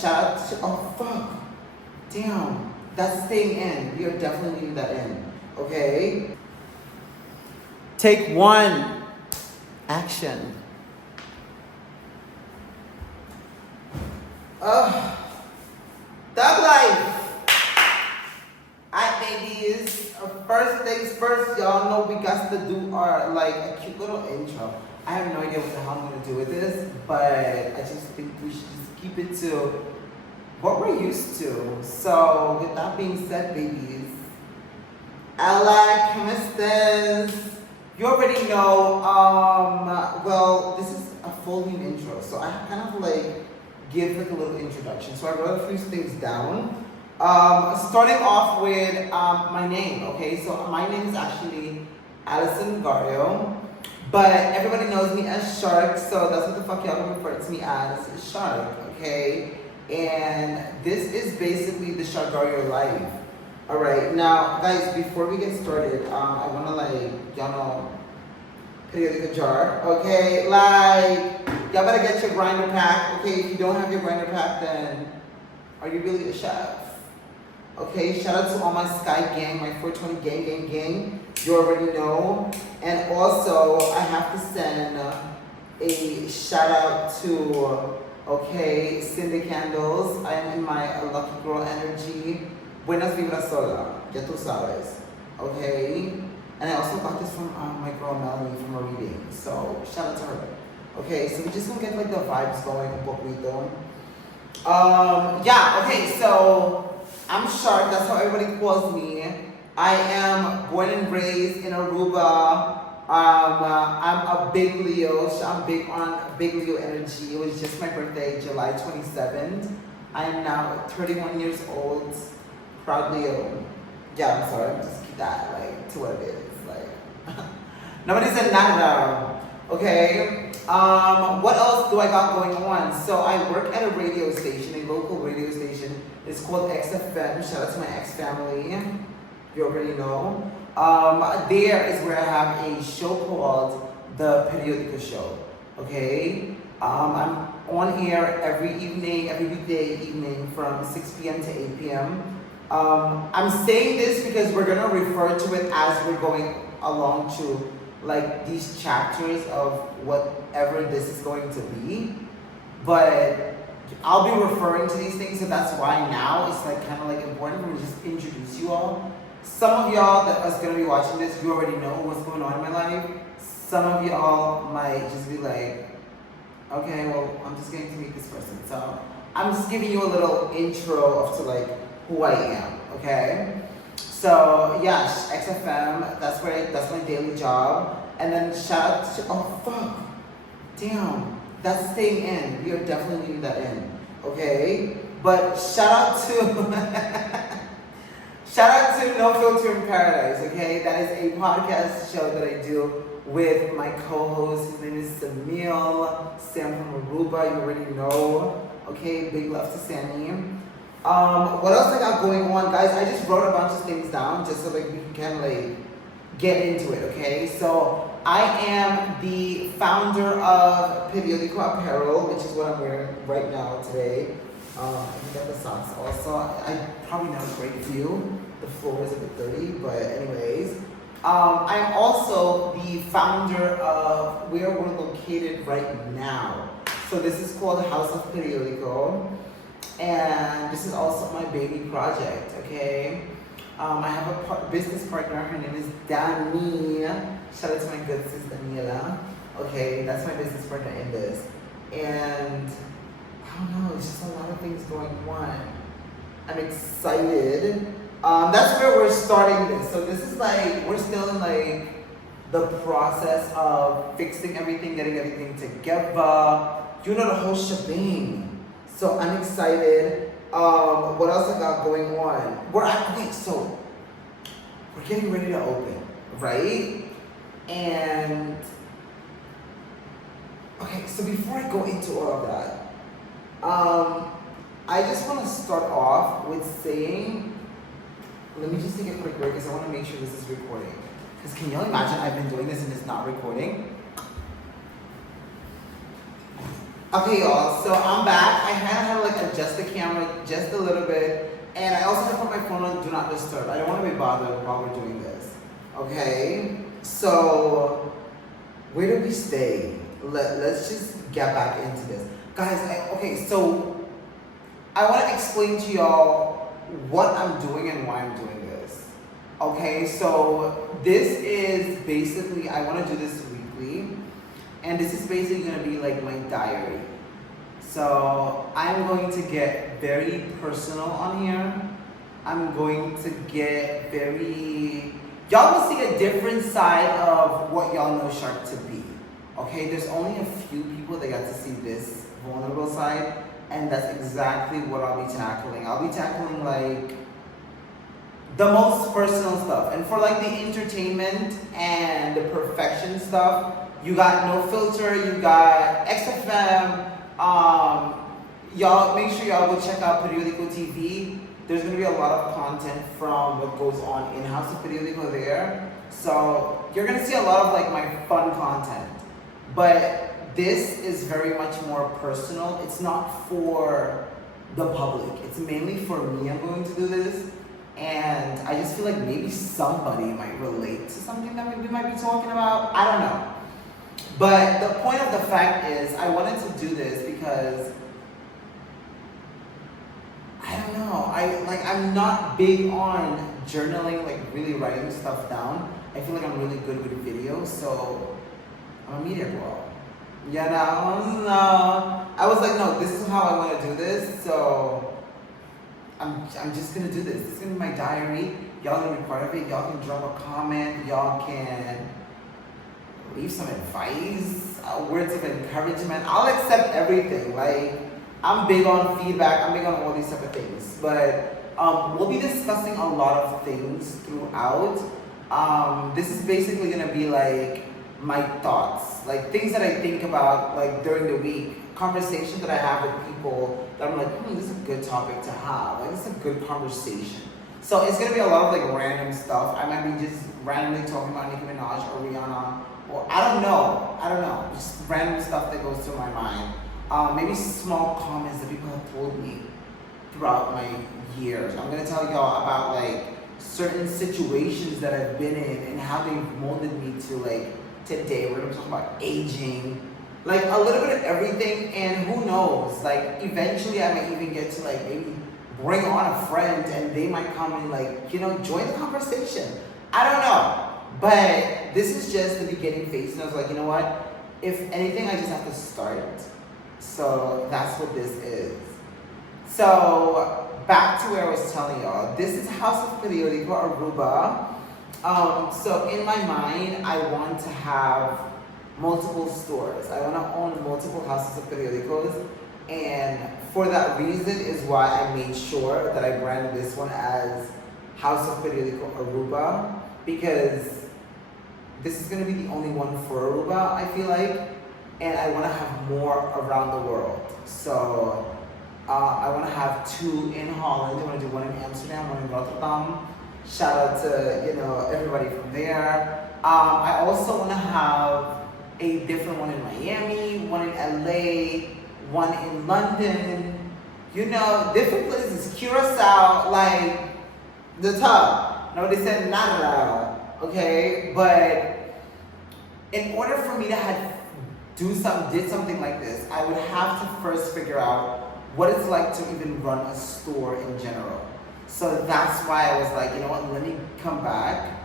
shout out to, oh fuck, damn, that's staying in. We are definitely leaving that in, okay? Take one, action. Thug life. Alright, babies. First things first, y'all know we got to do our like a cute little intro. I have no idea what the hell I'm gonna do with this, but I just think we should just keep it to what we're used to. So with that being said, babies, hola, ¿cómo estás? You already know. Well, this is a full new intro, so I kind of like give like a little introduction. So I wrote a few things down. Starting off with my name, okay? So my name is actually Sharkk Gario, but everybody knows me as Sharkk, so that's what the fuck y'all gonna refer to me as, Sharkk, okay? And this is basically the Sharkk Gario life. Alright, now guys, before we get started, I wanna like, y'all know, periodic jar, okay? Like, y'all better get your grinder pack, okay? If you don't have your grinder pack, then are you really a chef? Okay, shout out to all my Sky gang, my 420 gang. You already know. And also, I have to send a shout out to, okay, Cindy Candles. I am in my lucky girl energy. Buenas vibras sola, ya tú sabes. Okay? And I also got this from my girl Melanie from a reading. So, shout out to her. Okay, so we're just gonna get like the vibes going, un poquito. Yeah, okay, so I'm Sharkk, that's how everybody calls me. I am born and raised in Aruba. I'm a big Leo, so I'm big on big Leo energy. It was just my birthday, July 27th. I am now 31 years old, proud Leo. Yeah, I'm sorry, just keep that like to what it is. Like nobody said nada. Okay. What else do I got going on? So I work at a radio station, a local radio station. It's called XFM. Shout out to my ex-family. You already know. There is where I have a show called The Periodico Show. Okay? I'm on air every evening, every weekday evening from 6 p.m. to 8 p.m. I'm saying this because we're going to refer to it as we're going along to like these chapters of whatever this is going to be, but I'll be referring to these things, so that's why now it's like kind of like important for me to just introduce you all. Some of y'all that is going to be watching this, you already know what's going on in my life. Some of y'all might just be like, okay, well, I'm just getting to meet this person, so I'm just giving you a little intro of to like who I am, okay? So yeah, XFM, that's my daily job. And then shout out to, oh fuck, damn, that's staying in. We are definitely leaving that in, okay? But shout out to, shout out to No Filter in Paradise, okay? That is a podcast show that I do with my co-host. His name is Samil, Sam from Aruba, you already know. Okay, big love to Sammy. What else I got going on, guys? I just wrote a bunch of things down just so like we can kind of like get into it, okay? So I am the founder of Periodico Apparel, which is what I'm wearing right now today. I got the socks also. I probably not a great view. The floor is a bit dirty, but anyways. I'm also the founder of where we're located right now. So this is called House of Periodico. And this is also my baby project, okay? I have a business partner, her name is Dani. Shout out to my good sis Daniela. Okay, that's my business partner in this. And I don't know, it's just a lot of things going on. I'm excited. That's where we're starting this. So this is like, we're still in like the process of fixing everything, getting everything together. You know, the whole shebang. So I'm excited. What else I got going on? So we're getting ready to open, right? And okay, so before I go into all of that, I just want to start off with saying, let me just take a quick break because I want to make sure this is recording. Because can you imagine I've been doing this and it's not recording? Okay, y'all. So I'm back. I had to like adjust the camera just a little bit, and I also had to put my phone on Do Not Disturb. I don't want to be bothered while we're doing this. Okay. So where do we stay? Let's just get back into this, guys. Okay. So I want to explain to y'all what I'm doing and why I'm doing this. Okay. So this is basically I want to do this weekly. And this is basically going to be like my diary. So I'm going to get very personal on here. I'm going to get very... Y'all will see a different side of what y'all know Sharkk to be. Okay, there's only a few people that got to see this vulnerable side. And that's exactly what I'll be tackling. I'll be tackling like the most personal stuff. And for like the entertainment and the perfection stuff, you got No Filter, you got XFM. Y'all make sure y'all go check out Periodico TV. There's gonna be a lot of content from what goes on in House of Periodico there. So you're gonna see a lot of like my fun content. But this is very much more personal. It's not for the public. It's mainly for me. I'm going to do this. And I just feel like maybe somebody might relate to something that we might be talking about. I don't know. But the point of the fact is, I wanted to do this because I don't know. I'm not big on journaling, like really writing stuff down. I feel like I'm really good with video, so I'm a media girl. You know, no. I was like, no, this is how I want to do this. So I'm just gonna do this. This is gonna be my diary. Y'all gonna be part of it. Y'all can drop a comment. Y'all can leave some advice, words of encouragement. I'll accept everything. Like, I'm big on feedback. I'm big on all these type of things. But we'll be discussing a lot of things throughout. This is basically gonna be like my thoughts, like things that I think about like during the week, conversations that I have with people that I'm like, this is a good topic to have. Like, this is a good conversation. So it's gonna be a lot of like random stuff. I might be just randomly talking about Nicki Minaj or Rihanna. Well, I don't know. Just random stuff that goes through my mind. Maybe small comments that people have told me throughout my years. I'm gonna tell y'all about like certain situations that I've been in and how they've molded me to like today. We're gonna talk about aging, like a little bit of everything. And who knows? Like eventually, I might even get to like maybe bring on a friend and they might come and like join the conversation. I don't know. But this is just the beginning phase, and I was like, you know what? If anything, I just have to start. So that's what this is. So back to where I was telling y'all. This is House of Periodico Aruba. So in my mind, I want to have multiple stores. I want to own multiple houses of periodicals. And for that reason is why I made sure that I branded this one as House of Periodico Aruba, because this is going to be the only one for Aruba, I feel like, and I want to have more around the world. So I want to have 2 in Holland. I want to do 1 in Amsterdam, 1 in Rotterdam. Shout out to everybody from there. I also want to have a different one in Miami, 1 in LA, 1 in London. Different places. Curacao, like the top. Nobody said nada. Okay, but in order for me to did something like this, I would have to first figure out what it's like to even run a store in general. So that's why I was like, you know what, let me come back.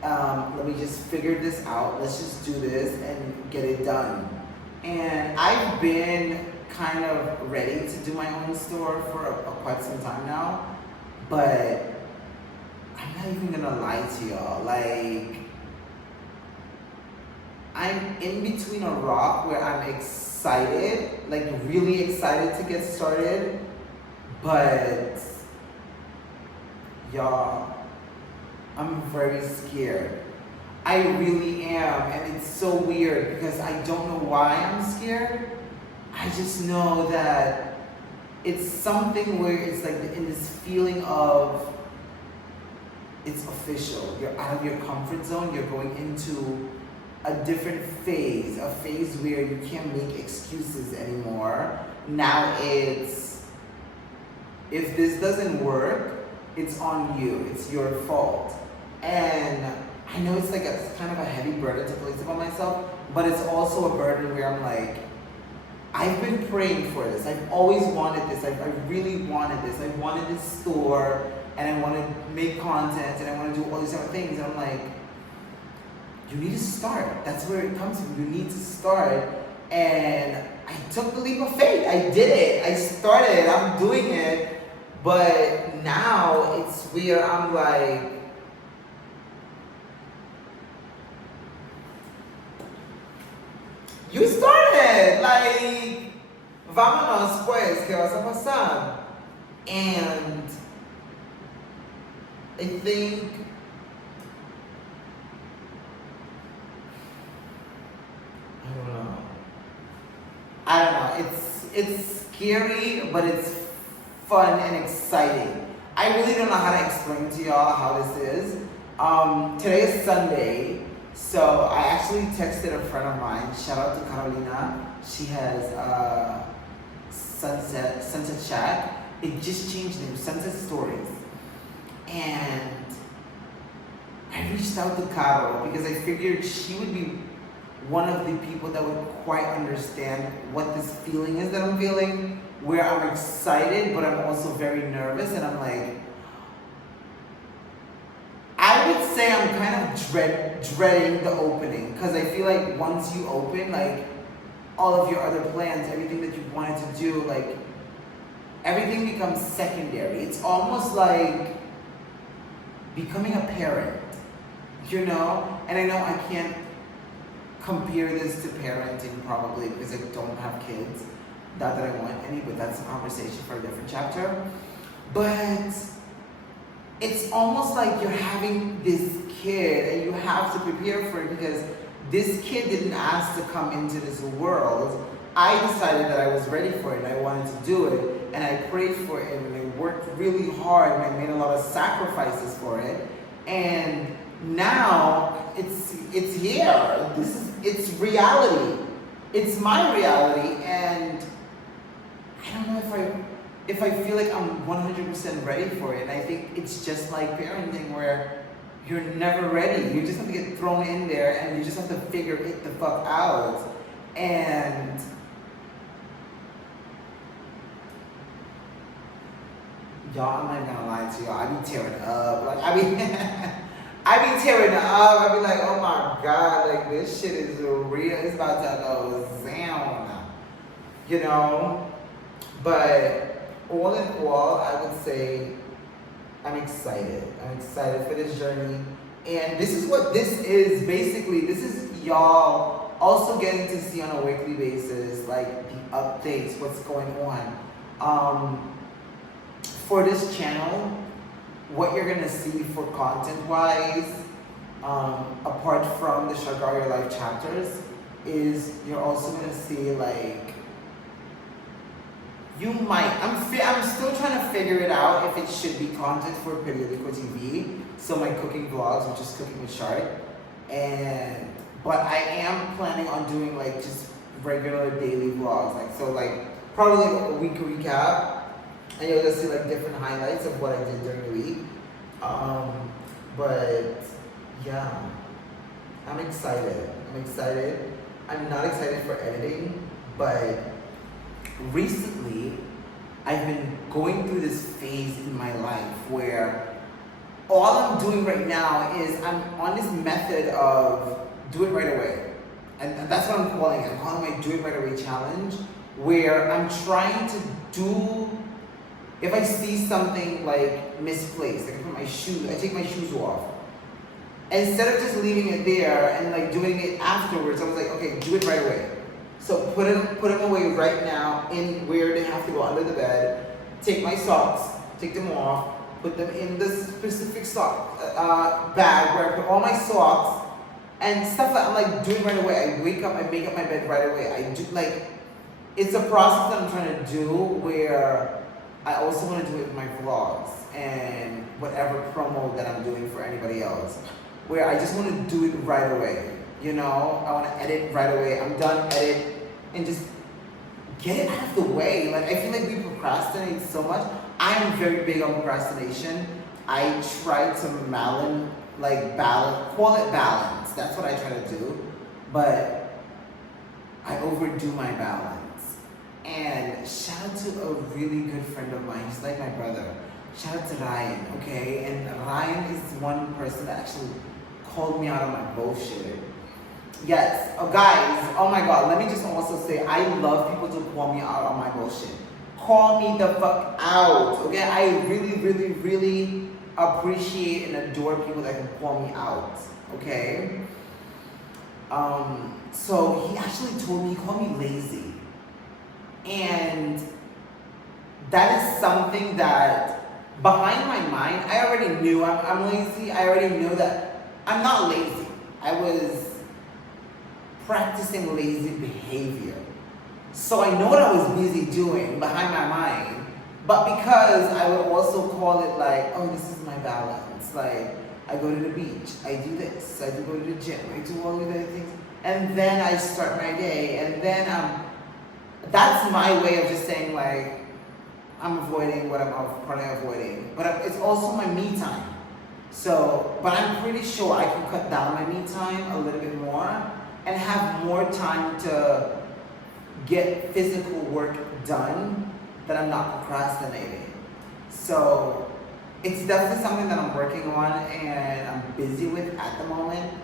Let me just figure this out. Let's just do this and get it done. And I've been kind of ready to do my own store for quite some time now, but I'm not even gonna lie to y'all. Like, I'm in between a rock where I'm excited, like really excited to get started, but y'all, I'm very scared. I really am, and it's so weird because I don't know why I'm scared. I just know that it's something where it's like in this feeling of it's official. You're out of your comfort zone. You're going into a different phase, a phase where you can't make excuses anymore. Now it's, if this doesn't work, it's on you, it's your fault. And I know it's like it's kind of a heavy burden to place upon myself, but it's also a burden where I'm like, I've been praying for this. I've always wanted this. I really wanted this. I wanted this store, and I want to make content, and I want to do all these other things. And I'm like, you need to start. That's where it comes from. You need to start. And I took the leap of faith. I did it. I started. I'm doing it. But now it's where I'm like, you started. Like, vámonos pues, ¿qué vas a pasar? And I think I don't know. It's scary, but it's fun and exciting. I really don't know how to explain to y'all how this is. Today is Sunday, so I actually texted a friend of mine. Shout out to Carolina. She has Sunset Chat. It just changed name, Sunset Stories. And I reached out to Caro because I figured she would be one of the people that would quite understand what this feeling is that I'm feeling, where I'm excited, but I'm also very nervous, and I'm like, I would say I'm kind of dreading the opening, because I feel like once you open, like, all of your other plans, everything that you wanted to do, like, everything becomes secondary. It's almost like becoming a parent, you know? And I know I can't compare this to parenting probably because I don't have kids. Not that I want any, but that's a conversation for a different chapter. But it's almost like you're having this kid and you have to prepare for it because this kid didn't ask to come into this world. I decided that I was ready for it and I wanted to do it, and I prayed for it and I worked really hard and I made a lot of sacrifices for it. And now it's here. It's reality. It's my reality, and I don't know if I feel like I'm 100% ready for it. And I think it's just like parenting where you're never ready. You just have to get thrown in there and you just have to figure it the fuck out. And y'all, I'm not gonna lie to y'all. I be tearing up. Like I be tearing up. I be like, oh my god, like this shit is real. It's about to go down, you know. But all in all, I would say I'm excited. I'm excited for this journey, and this is what this is. Basically, this is y'all also getting to see on a weekly basis, like the updates, what's going on. For this channel, what you're gonna see for content-wise, apart from the Sharkk Gario life chapters, is you're also gonna see like I'm still trying to figure it out if it should be content for Periodico TV. So my cooking vlogs, which is cooking with Sharkk, but I am planning on doing like just regular daily vlogs, like probably like a week recap. And you'll just see like different highlights of what I did during the week. But yeah, I'm excited. I'm not excited for editing, but recently I've been going through this phase in my life where all I'm doing right now is I'm on this method of do it right away. And that's what I'm calling it. I'm calling my do it right away challenge, where I'm trying to do. If I see something like misplaced, like I take my shoes off. Instead of just leaving it there and like doing it afterwards, I was like, okay, do it right away. So put them away right now in where they have to go, under the bed. Take my socks, take them off, put them in the specific sock bag where I put all my socks and stuff that I'm like doing right away. I wake up, I make up my bed right away. I do like, it's a process that I'm trying to do where I also want to do it in my vlogs and whatever promo that I'm doing for anybody else, where I just want to do it right away. You know, I want to edit right away. I'm done edit and just get it out of the way. Like, I feel like we procrastinate so much. I'm very big on procrastination. I try to balance, call it balance. That's what I try to do. But I overdo my balance. And shout out to a really good friend of mine. He's like my brother. Shout out to Ryan, okay? And Ryan is one person that actually called me out on my bullshit. Yes, guys, oh my God, let me just also say, I love people to call me out on my bullshit. Call me the fuck out, okay? I really, really, really appreciate and adore people that can call me out, okay? So he actually told me, he called me lazy. And that is something that, behind my mind, I already knew I'm lazy. I already knew that I'm not lazy. I was practicing lazy behavior. So I know what I was busy doing behind my mind, but because I would also call it like, oh, this is my balance. Like, I go to the beach, I do this, I do go to the gym, I do all of these things, and then I start my day, and then that's my way of just saying like, I'm avoiding what I'm probably avoiding, but it's also my me time. So, but I'm pretty sure I can cut down my me time a little bit more and have more time to get physical work done that I'm not procrastinating. So it's definitely something that I'm working on and I'm busy with at the moment,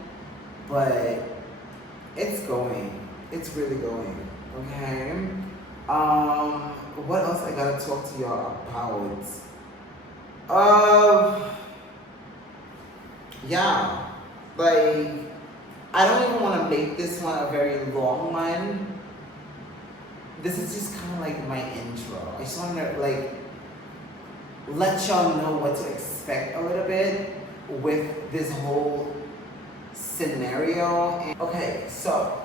but it's going. It's really going, okay? What else I gotta talk to y'all about? Yeah, like, I don't even want to make this one a very long one. This is just kind of like my intro. I just want to like let y'all know what to expect a little bit with this whole scenario. And, okay, so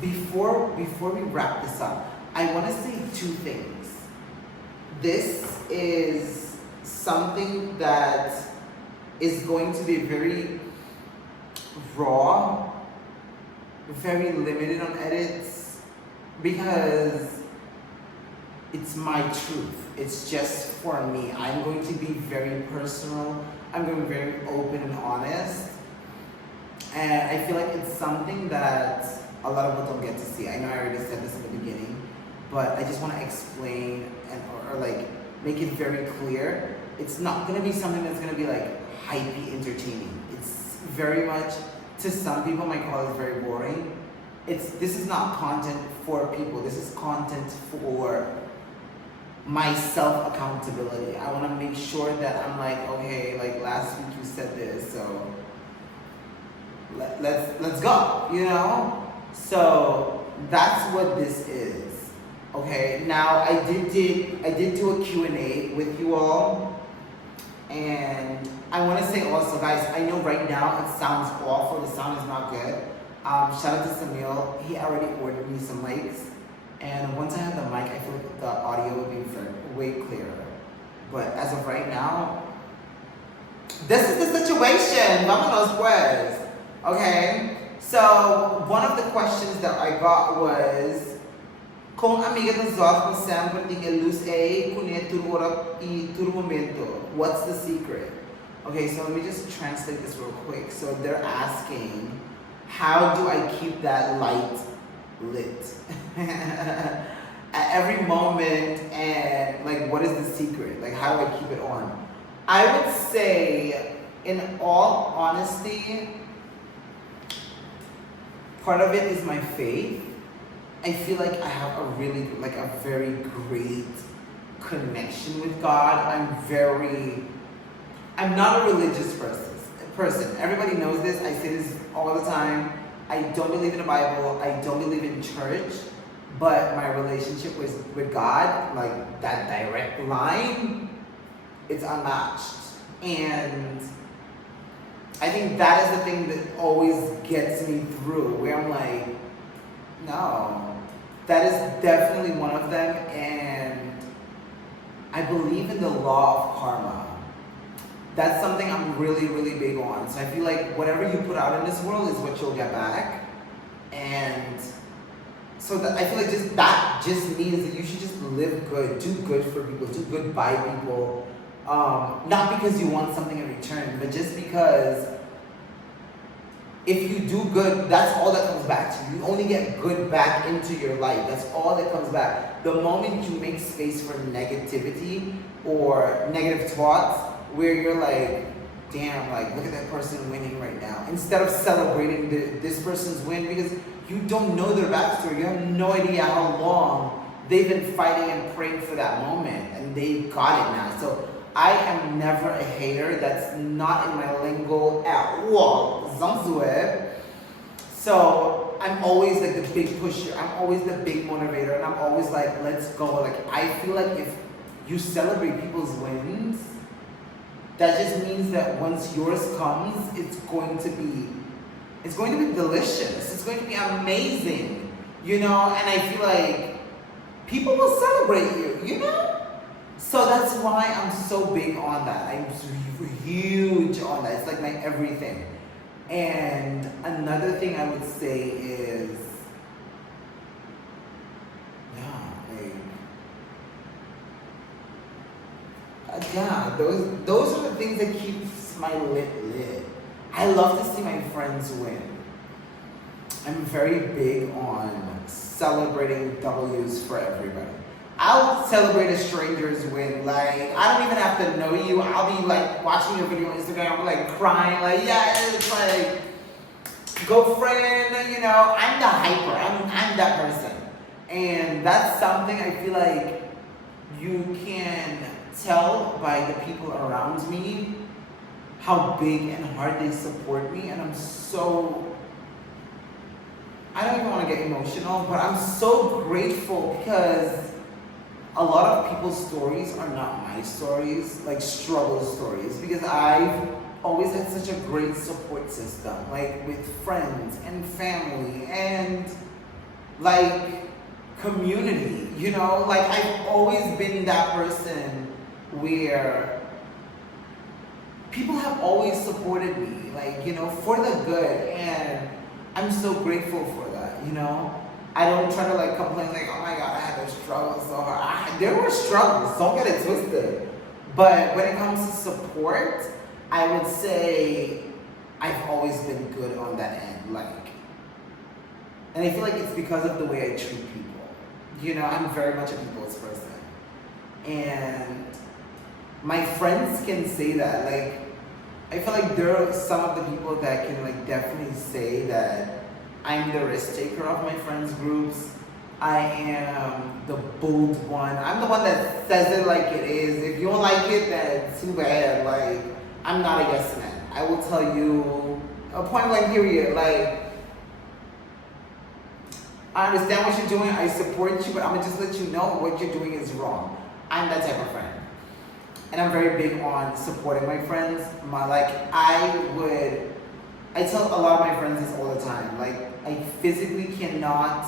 before we wrap this up, I want to say two things. This is something that is going to be very raw, very limited on edits, because it's my truth. It's just for me. I'm going to be very personal. I'm going to be very open and honest. And I feel like it's something that a lot of people don't get to see. I know I already said this in the beginning, but I just want to explain and or like make it very clear. It's not going to be something that's going to be like hypey entertaining. It's very much, to some people might call it very boring. This is not content for people. This is content for my self-accountability. I want to make sure that I'm like, okay, like last week you said this, so let's go, you know? So that's what this is. Okay, now I did do a Q&A with you all, and I want to say also, guys, I know right now it sounds awful, the sound is not good. Shout out to Samil, he already ordered me some mics, and once I have the mic, I feel like the audio would be way clearer. But as of right now, this is the situation, vámonos pues, okay? So, one of the questions that I got was, kung amiga ng Zoth mo sempre ting lose a kunya tururap I turmomento. What's the secret? Okay, so let me just translate this real quick. So they're asking, how do I keep that light lit at every moment, and like what is the secret? Like how do I keep it on? I would say, in all honesty, part of it is my faith. I feel like I have a very great connection with God. I'm not a religious person. Everybody knows this. I say this all the time. I don't believe in the Bible. I don't believe in church. But my relationship with God, like that direct line, it's unmatched. And I think that is the thing that always gets me through, where I'm like, no, that is definitely one of them. And I believe in the law of karma. That's something I'm really, really big on. So I feel like whatever you put out in this world is what you'll get back. And so that I feel like that just means that you should just live good, do good for people, do good by people. Not because you want something in return, but just because if you do good, that's all that comes back to you. You only get good back into your life. That's all that comes back. The moment you make space for negativity or negative thoughts, where you're like, damn, like, look at that person winning right now. Instead of celebrating this person's win, because you don't know their backstory. You have no idea how long they've been fighting and praying for that moment, and they got it now. So I am never a hater. That's not in my lingo at all. So I'm always like the big pusher. I'm always the big motivator, and I'm always like, let's go. Like, I feel like if you celebrate people's wins, that just means that once yours comes, it's going to be delicious. It's going to be amazing, you know. And I feel like people will celebrate you, you know. So that's why I'm so big on that. I'm huge on that. It's like my everything. And another thing I would say is, those are the things that keeps my lit. I love to see my friends win. I'm very big on celebrating W's for everybody. I'll celebrate a stranger's win. Like, I don't even have to know you. I'll be like watching your video on Instagram, I'll be like crying, like, yeah, it's like, go friend, you know, I'm the hyper. I'm that person. And that's something I feel like you can tell by the people around me how big and hard they support me. And I'm so, I don't even want to get emotional, but I'm so grateful because a lot of people's stories are not my stories, like struggle stories, because I've always had such a great support system, like with friends and family and like community, you know? Like, I've always been that person where people have always supported me, like, you know, for the good, and I'm so grateful for that, you know? I don't try to like complain like, oh my God, I had to struggle so hard. There were struggles, don't get it twisted. But when it comes to support, I would say I've always been good on that end. Like, and I feel like it's because of the way I treat people. You know, I'm very much a people's person. And my friends can say that. Like, I feel like there are some of the people that can like definitely say that I'm the risk taker of my friends' groups. I am the bold one. I'm the one that says it like it is. If you don't like it, then too bad. Like, I'm not a yes man. I will tell you a point blank period. Like, I understand what you're doing. I support you, but I'm gonna just let you know what you're doing is wrong. I'm that type of friend. And I'm very big on supporting my friends. I tell a lot of my friends this all the time. Like, I physically cannot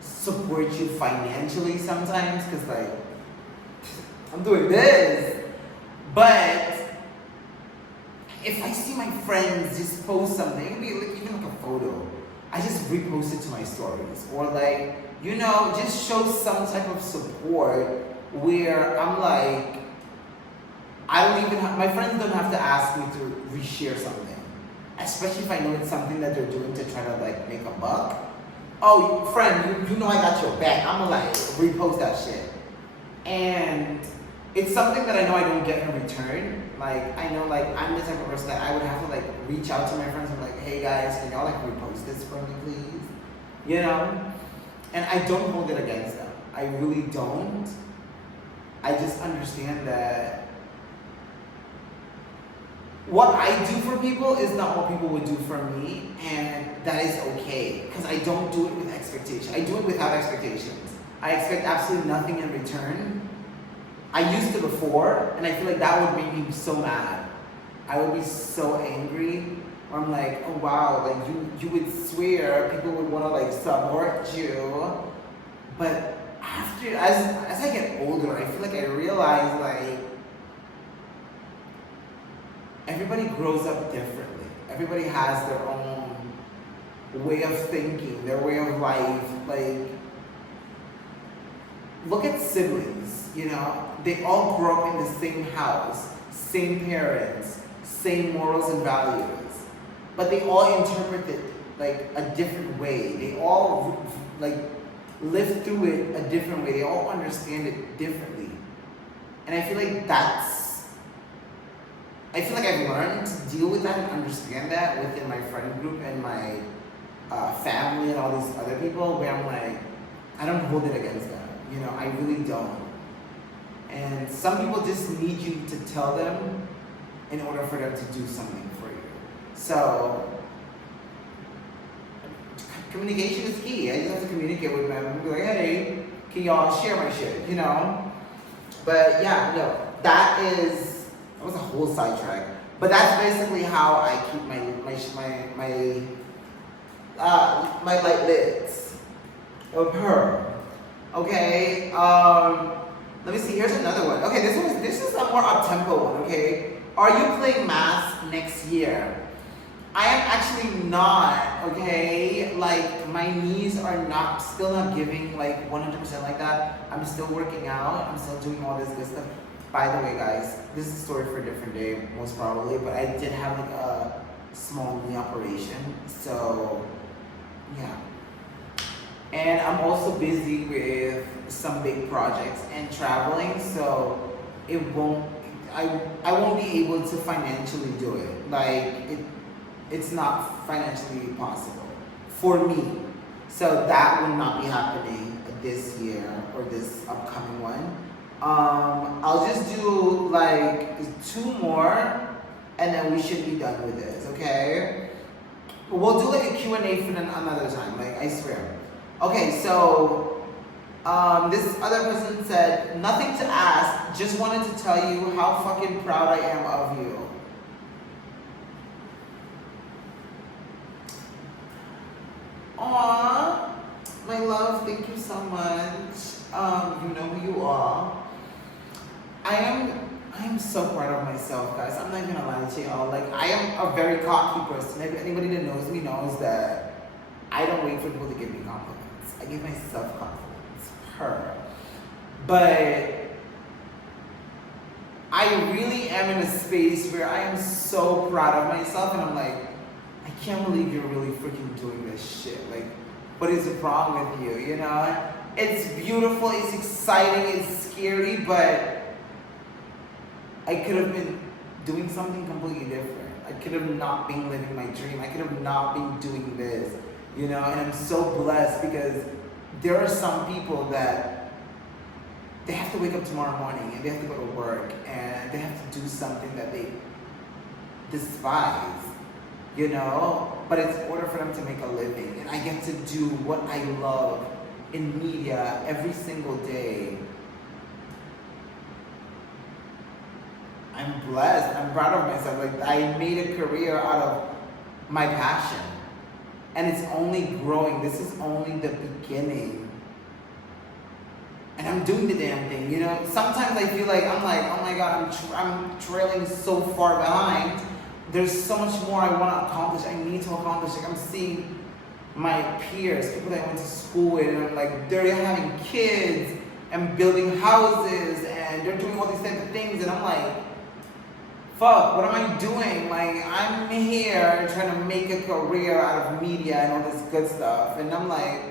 support you financially sometimes because, like, I'm doing this. But if I see my friends just post something, it could be like, even like a photo, I just repost it to my stories. Or like, you know, just show some type of support where I'm like, my friends don't have to ask me to reshare something. Especially if I know it's something that they're doing to try to like make a buck. Oh, friend, you know I got your back. I'm gonna like repost that shit. And it's something that I know I don't get in return. Like, I know like I'm the type of person that I would have to like reach out to my friends and be like, hey guys, can y'all like repost this for me please? You know? And I don't hold it against them. I really don't. I just understand that what I do for people is not what people would do for me, and that is okay, because I don't do it with expectation. I do it without expectations. I expect absolutely nothing in return. I used to before, and I feel like that would make me so mad. I would be so angry, where I'm like, oh wow, like you would swear people would want to like support you, but as I get older, I feel like I realize like, everybody grows up differently. Everybody has their own way of thinking, their way of life. Like, look at siblings, you know, they all grow up in the same house, same parents, same morals and values, but they all interpret it like a different way. They all like live through it a different way. They all understand it differently. And I feel like I've learned to deal with that and understand that within my friend group and my family and all these other people, where I'm like, I don't hold it against them. You know, I really don't. And some people just need you to tell them in order for them to do something for you. So, communication is key. I just have to communicate with them and be like, hey, can y'all share my shit, you know? But yeah, no, that was a whole sidetrack. But that's basically how I keep my light lit of her. Okay, let me see, here's another one. Okay, this is a more up-tempo one, okay? Are you playing math next year? I am actually not, okay? Like, my knees are still not giving like 100% like that. I'm still working out, I'm still doing all this good stuff. By the way, guys, this is a story for a different day, most probably, but I did have like a small knee operation, so yeah. And I'm also busy with some big projects and traveling, so I won't be able to financially do it. Like, it's not financially possible for me. So that will not be happening this year or this upcoming one. I'll just do like 2 more and then we should be done with this, okay? We'll do like a Q&A for another time, like, I swear. Okay, so this other person said, nothing to ask, just wanted to tell you how fucking proud I am of you. Aww, my love, thank you so much. You know who you are. I am so proud of myself, guys. I'm not even gonna lie to y'all. Like, I am a very cocky person. Anybody that knows me knows that I don't wait for people to give me compliments. I give myself compliments. But I really am in a space where I am so proud of myself, and I'm like, I can't believe you're really freaking doing this shit. Like, what is wrong with you, you know? It's beautiful, it's exciting, it's scary, but I could have been doing something completely different. I could have not been living my dream. I could have not been doing this, you know? And I'm so blessed because there are some people that they have to wake up tomorrow morning and they have to go to work and they have to do something that they despise, you know? But it's in order for them to make a living. And I get to do what I love in media every single day. I'm blessed. I'm proud of myself. Like, I made a career out of my passion. And it's only growing. This is only the beginning. And I'm doing the damn thing, you know? Sometimes I feel like, I'm like, oh my God, I'm trailing so far behind. There's so much more I want to accomplish. I need to accomplish. Like, I'm seeing my peers, people that I went to school with, and I'm like, they're having kids and building houses and they're doing all these types of things. And I'm like, fuck, what am I doing? Like, I'm here trying to make a career out of media and all this good stuff. And I'm like,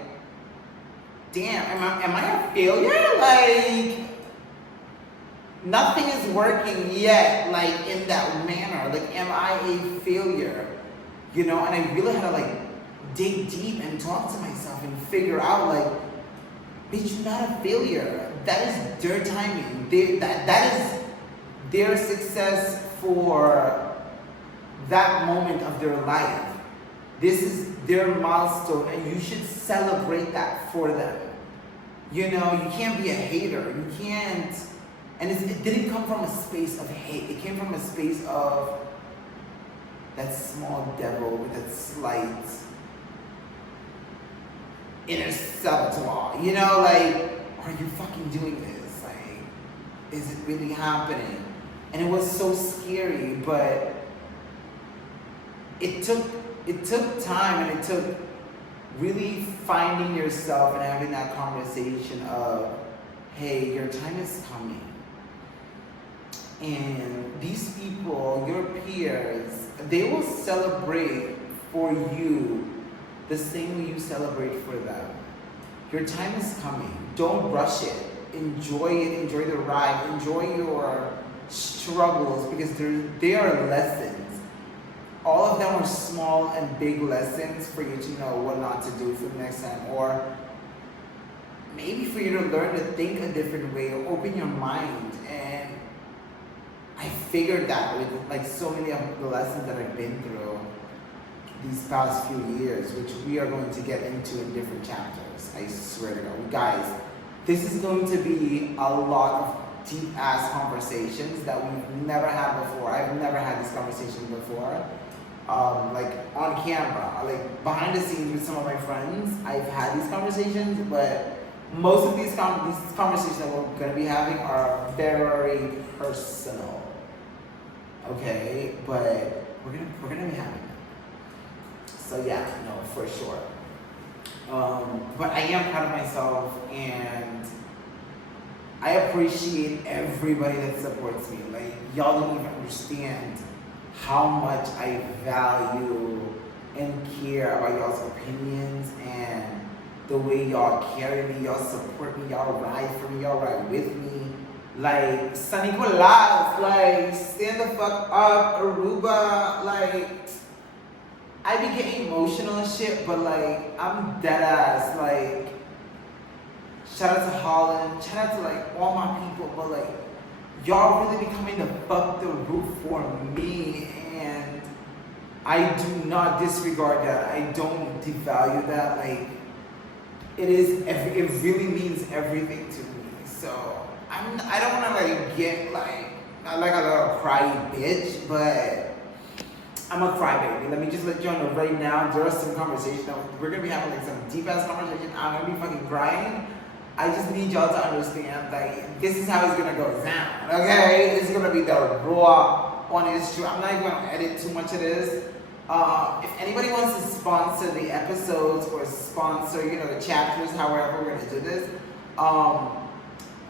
damn, am I a failure? Like, nothing is working yet, like, in that manner. Like, am I a failure? You know, and I really had to, like, dig deep and talk to myself and figure out, like, bitch, you're not a failure. That is their timing. That is their success for that moment of their life. This is their milestone, and you should celebrate that for them. You know, you can't be a hater. You can't. And it didn't come from a space of hate. It came from a space of that small devil with that slight inner saboteur. You know, like, are you fucking doing this? Like, is it really happening? And it was so scary, but it took time, and it took really finding yourself and having that conversation of, hey, your time is coming. And these people, your peers, they will celebrate for you the same way you celebrate for them. Your time is coming. Don't rush it. Enjoy it. Enjoy the ride. Enjoy your struggles, because they are lessons. All of them are small and big lessons for you to know what not to do for the next time, or maybe for you to learn to think a different way, or open your mind. And I figured that with like so many of the lessons that I've been through these past few years, which we are going to get into in different chapters. I swear to God. Guys, this is going to be a lot of deep ass conversations that we've never had before. I've never had this conversation before. Like on camera, like behind the scenes with some of my friends, I've had these conversations, but most of these conversations that we're going to be having are very personal. Okay, but we're gonna be having them. So yeah, no, for sure. But I am proud of myself, and I appreciate everybody that supports me. Like, y'all don't even understand how much I value and care about y'all's opinions and the way y'all carry me, y'all support me, y'all ride for me, y'all ride with me. Like, San Nicolas, like, stand the fuck up, Aruba, like, I be getting emotional and shit, but like, I'm dead ass, like, shout out to Holland, shout out to like all my people, but like, y'all really be coming to fuck the roof for me, and I do not disregard that. I don't devalue that. Like, it really means everything to me. So I don't want to like get like not like a little cryy bitch, but I'm a crybaby. Let me just let you know right now. There are some conversations. We're gonna be having like some deep ass conversation. I'm gonna be fucking crying. I just need y'all to understand, like, this is how it's gonna go down, okay? It's gonna be the raw, honest truth. I'm not even gonna edit too much of this. If anybody wants to sponsor the episodes or sponsor, the chapters, however we're gonna do this, y'all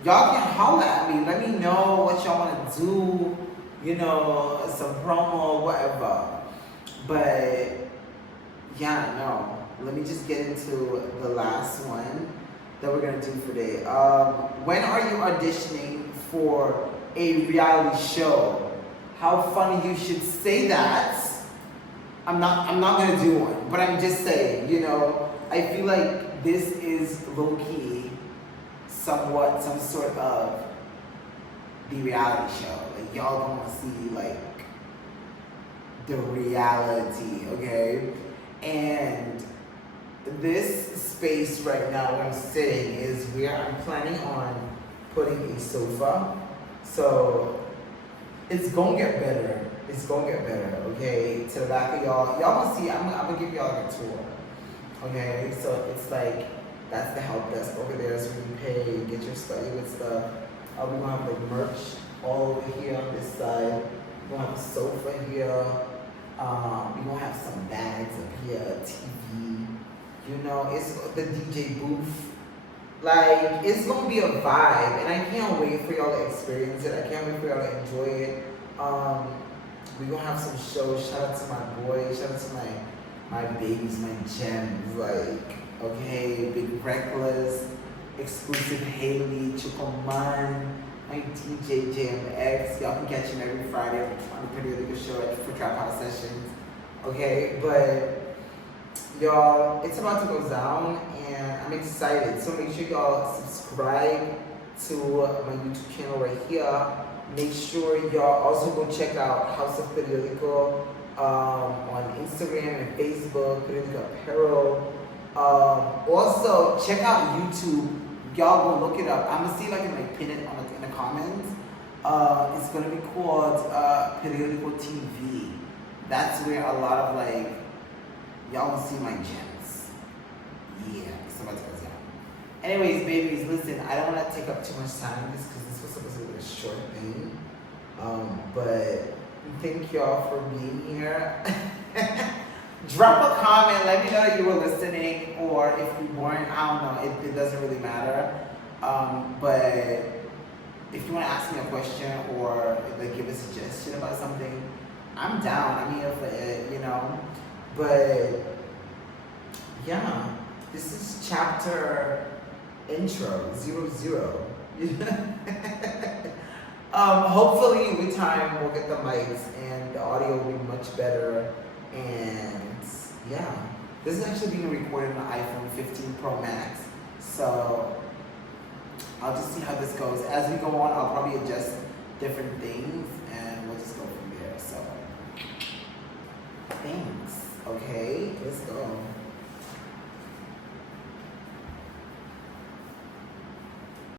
can holler at me. Let me know what y'all wanna do, some promo, whatever. But, yeah, no. Let me just get into the last one that we're gonna do for today. When are you auditioning for a reality show? How funny you should say that. I'm not gonna do one, but I'm just saying, I feel like this is low-key somewhat some sort of the reality show. Like, y'all gonna see like the reality, okay? And this space right now where I'm sitting is where I'm planning on putting a sofa. So it's gonna get better. It's gonna get better, okay? To the back of y'all gonna see, I'm gonna give y'all like a tour. Okay, so it's like, that's the help desk over there, so you pay, get your study with stuff. We're gonna have like merch all over here on this side. We're gonna have a sofa here. We're gonna have some bags up here, TV. It's the DJ booth. Like, it's gonna be a vibe, and I can't wait for y'all to experience it. I can't wait for y'all to enjoy it. We're gonna have some shows. Shout out to my boys, shout out to my babies, my gems. Like, okay, Big Reckless, exclusive Haley, Chukoman, my DJ JMX. Y'all can catch him every Friday on the Periodical Show for Trap House Sessions. Okay, but y'all, it's about to go down, and I'm excited. So make sure y'all subscribe to my YouTube channel right here. Make sure y'all also go check out House of Periodical on Instagram and Facebook, Periodical Apparel. Also, check out YouTube. Y'all go look it up. I'm gonna see if I can like pin it in the comments. It's gonna be called Periodical TV. That's where a lot of like, y'all will see my gems. Yeah, it's about to go down. Anyways, babies, listen, I don't want to take up too much time because this was supposed to be a short thing. But thank y'all for being here. Drop a comment. Let me know that you were listening, or if you weren't. I don't know. It doesn't really matter. But if you want to ask me a question or like give a suggestion about something, I'm down. I'm here for it. But yeah, this is chapter intro 00. Hopefully with time we'll get the mics and the audio will be much better. And yeah, this is actually being recorded on the iPhone 15 Pro Max. So I'll just see how this goes. As we go on, I'll probably adjust different things.